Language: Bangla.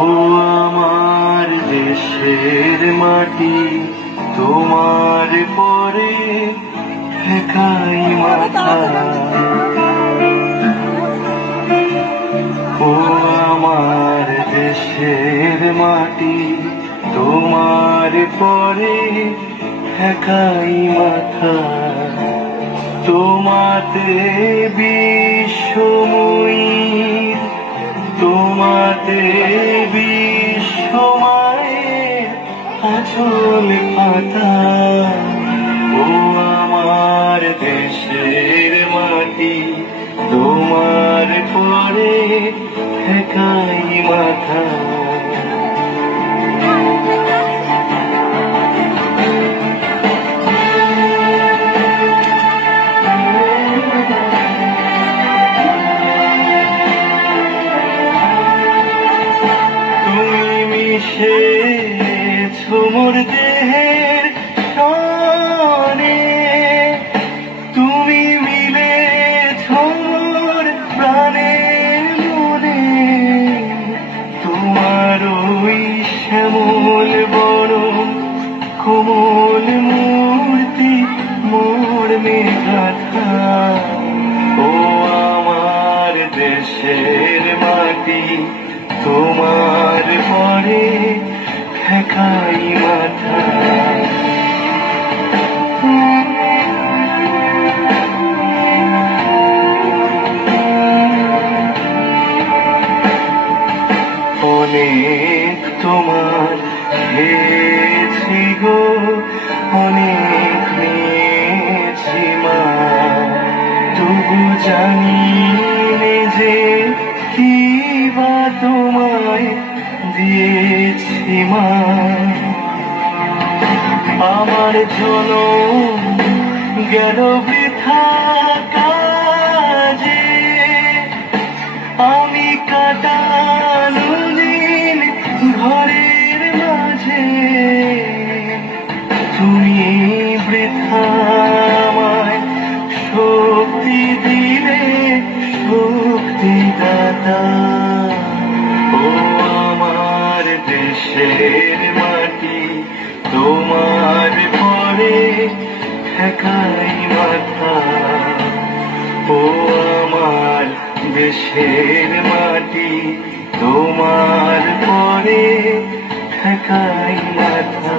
ও আমার দেশের মাটি, তোমার পরে ঠেকাই মাথা। ও আমার দেশের মাটি, তোমার পরে ঠেকাই মাথা। তোমাতে বিশ্বময়ীর, তোমাতে বিশ্বমায়ের আঁচল পাতা। ও আমার দেশের মাটি, তোমার পরে ঠেকাই মাথা। মিশেছো মোর দেহের সনে, তুমি মিলেছো মোর প্রাণের মনে। তোমার ওই শ্যামল বরণ কোমল মূর্তি মোর মেঘাথা। ও আমার দেশের মাটি, তোমার পরে ঠেকাই মাথা। অনেক তোমার খেয়েছি গো, অনেক নিয়েছি মা, তবু জানি যে কি বা তোমায় দিয়েছি মা। আমার জনম গেল বৃথা কাজে, আমি কাটানো দিন ঘরের মাঝে। তুমি বৃথা আমায় শক্তি দিলে, শক্তিদাতা। ও আমার দেশের মাটি, তোমার পরে ঠেকাই মাথা। ও আমার দেশের মাটি, তোমার পরে ঠেকাই মাথা।